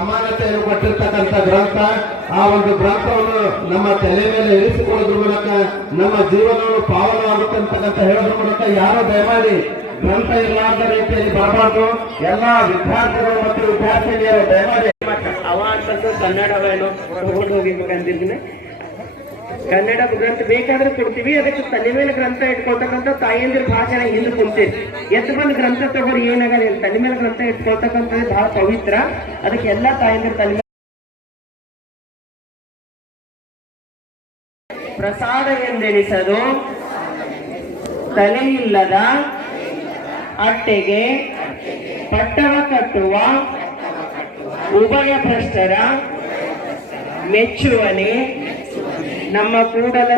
ಸಮಾನತೆಯನ್ನು ಕೊಟ್ಟಿರ್ತಕ್ಕಂಥ ಗ್ರಂಥ. ಆ ಒಂದು ಗ್ರಂಥವನ್ನು ನಮ್ಮ ತಲೆ ಮೇಲೆ ಇರಿಸಿಕೊಳ್ಳೋದ್ರ ಮೂಲಕ ನಮ್ಮ ಜೀವನವನ್ನು ಪಾವನವಾಗುತ್ತಂತ ಹೇಳೋದ್ರ ಮೂಲಕ ಯಾರು ದಯಮಾಡಿ ಗ್ರಂಥ ಇರಲಾರ್ದ ರೀತಿಯಲ್ಲಿ ಬರಬಾರ್ದು. ಎಲ್ಲಾ ವಿದ್ಯಾರ್ಥಿಗಳು ಮತ್ತು ವಿದ್ಯಾರ್ಥಿನಿಯರು ದಯಮಾಡಿ ಅವ ಅಂತಂದು ಕನ್ನಡವೇನು ತಗೊಂಡು ಹೋಗಿರ್ಬೇಕಂತಿದ್ದೀನಿ. ಕನ್ನಡ ಗ್ರಂಥ ಬೇಕಾದ್ರೆ ಕೊಡ್ತೀವಿ, ಅದಕ್ಕೆ ತಲೆ ಮೇಲೆ ಗ್ರಂಥ ಇಟ್ಕೊಳ್ತಕ್ಕಂಥ ತಾಯಿಯಂದಿರ ಭಾಷಣ ಹಿಂದೆ ಕುಂತೀವಿ. ಎದ್ದು ಬಂದು ಗ್ರಂಥ ತಗೊಂಡು ಏನಾಗಲ್ಲ, ತಲೆ ಮೇಲೆ ಗ್ರಂಥ ಇಟ್ಕೊಳ್ತಕ್ಕಂಥದ್ದು ಬಹಳ ಪವಿತ್ರ. ಅದಕ್ಕೆ ಎಲ್ಲಾ ತಾಯಿಯಂದಿರ ತಲೆ ಪ್ರಸಾದವೆಂದೆನಿಸದು ತಲೆಯಿಲ್ಲದ ಅಟ್ಟೆಗೆ ಪಟ್ಟವ ಕಟ್ಟುವ ಉಭಯ ಭ್ರಷ್ಟರ ಮೆಚ್ಚುವನೆ ನಮ್ಮ ಕೂಡಲ